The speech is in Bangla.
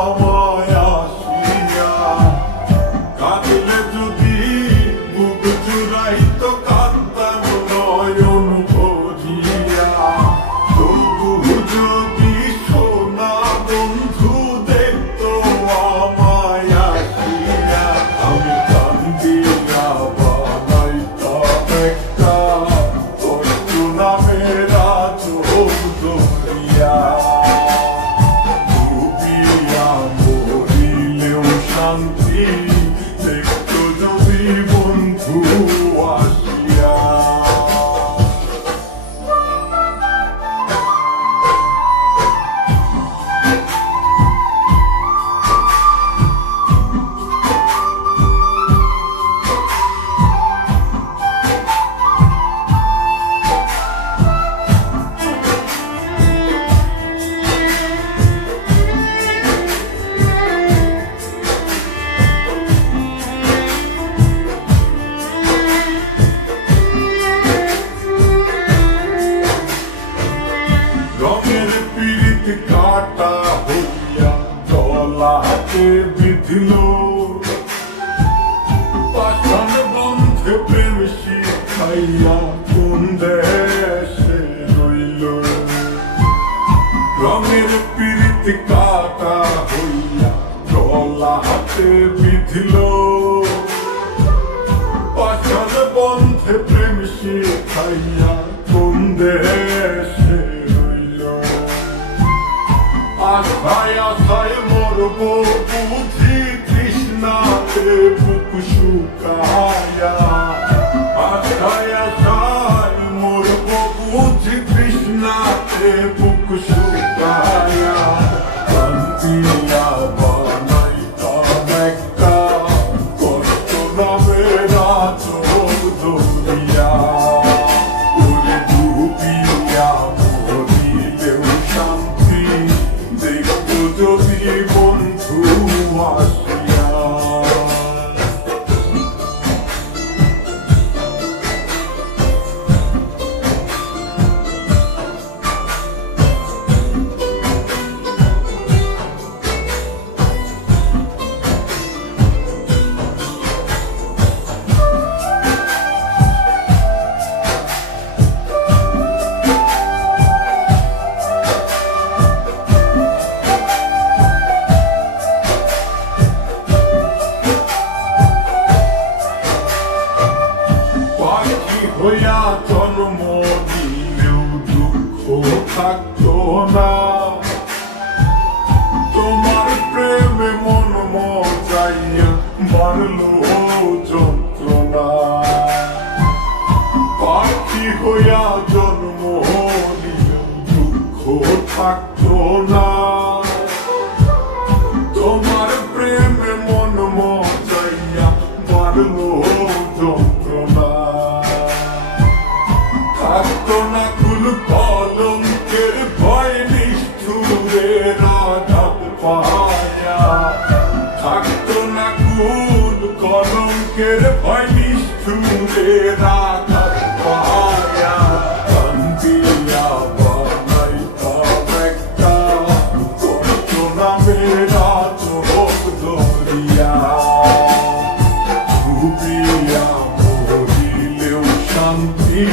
আমায় আসিয়া কাঁদিলে যদি বুক জুড়াইত কাঁদতাম নয়ন ভরিয়া। তবু যদি সোনা বন্ধু দেখতো আমায় আসিয়া আমি কান্দিয়া বানাইতাম একটা কষ্ট নামের আজব দরিয়া। ডুবিয়া মরিলেও শান্তি দেখতো যদি বন্ধু আসিয়া। রঙের পীড়িত কাটা হইয়া তলাতে বিধিল পাষাণ বন্ধে প্রেম শিখাইয়া কোন দেশে রইল। রঙের পীড়িত কাটা হইয়া তলাতে বিধিল পাষাণ বন্ধে প্রেম শিখাইয়া কোন দেশে। আশায় আশায় মরব বুঝি তৃষ্ণাতে বুক শুকায়া। আশায় আশায় মরব বুঝি তৃষ্ণাতে বুক শুকায়া। কান্দিয়া বানাইতাম একটা কষ্ট নামের আজব দরিয়া। ওরে ডুবিয়া মরিলেও শান্তি দেখতো যদি বন্ধু আসিয়া। হইয়া জন্ম নিলেও দুঃখ থাকতো না। তোমার প্রেমে মন মজাইয়া মারলো যন্ত্রণা। পাখি হইয়া জন্ম নিলেও দুঃখ থাকতো না। তোমার প্রেমে মন মজাইয়া মারলো যন্ত্রণা। থাকতো না কুল কলঙ্কের ভয় নিষ্ঠুরের আঘাত পায়া। থাকতো না কুল কলঙ্কের ভয় নিষ্ঠুরের আঘাত পায়া। কান্দিয়া বানাইতাম একটা কষ্ট নামের আজব দরিয়া। ডুবিয়া মরিলেও শান্তি